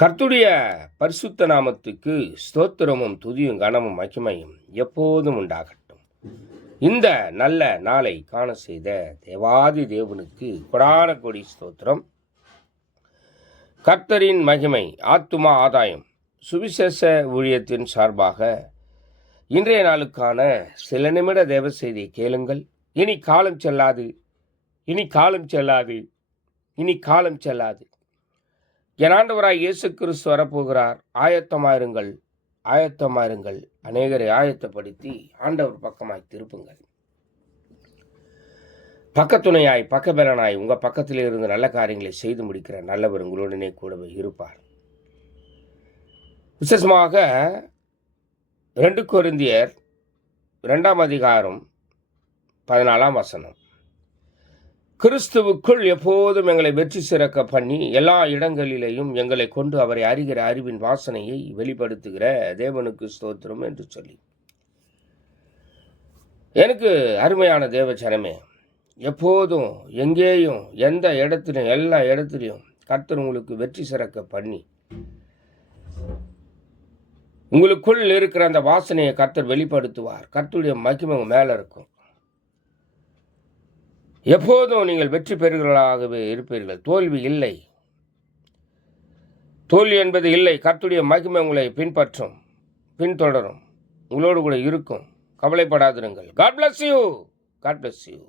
கர்த்தருடைய பரிசுத்த நாமத்துக்கு ஸ்தோத்திரமும் துதியும் கனமும் மகிமையும் எப்போதும் உண்டாகட்டும். இந்த நல்ல நாளை காண செய்த தேவாதி தேவனுக்கு கொடான கொடி ஸ்தோத்திரம். கர்த்தரின் மகிமை ஆத்துமா ஆதாயம் சுவிசேஷ ஊழியத்தின் சார்பாக இன்றைய நாளுக்கான சில நிமிட தேவ செய்தியை கேளுங்கள். இனி காலம் செல்லாது, இனி காலம் செல்லாது, இனி காலம் செல்லாது. என் ஆண்டவராய் இயேசு கிறிஸ்து வரப்போகிறார். ஆயத்தமாயிருங்கள், ஆயத்தமாயிருங்கள். அநேகரை ஆயத்தப்படுத்தி ஆண்டவர் பக்கமாய் திருப்புங்கள். பக்கத்துணையாய், பக்கபலனாய் உங்கள் பக்கத்தில் இருந்து நல்ல காரியங்களை செய்து முடிக்கிற நல்லவர் உங்களுடனே கூடவே இருப்பார். விசேஷமாக 2 கொரிந்தியர் 2ஆம் அதிகாரம் 14ஆம் வசனம். கிறிஸ்துவுக்குள் எப்போதும் எங்களை வெற்றி சிறக்க பண்ணி எல்லா இடங்களிலேயும் எங்களை கொண்டு அவரை அறிகிற அறிவின் வாசனையை வெளிப்படுத்துகிற தேவனுக்கு ஸ்தோத்திரம் என்று சொல்லி, எனக்கு அருமையான தேவ ஜனமே, எப்போதும் எங்கேயும் எந்த இடத்துலையும் எல்லா இடத்துலையும் கர்த்தர் உங்களுக்கு வெற்றி சிறக்க பண்ணி உங்களுக்குள் இருக்கிற அந்த வாசனையை கர்த்தர் வெளிப்படுத்துவார். கர்த்தருடைய மகிமை மேலே இருக்கும். எப்போதும் நீங்கள் வெற்றி பெறுகிறவர்களாகவே இருப்பீர்கள். தோல்வி இல்லை, தோல்வி என்பது இல்லை. கர்த்தருடைய மகிமை உங்களை பின்பற்றும், பின்தொடரும், உங்களோடு கூட இருக்கும். கவலைப்படாதிருங்கள். God bless you. God bless you.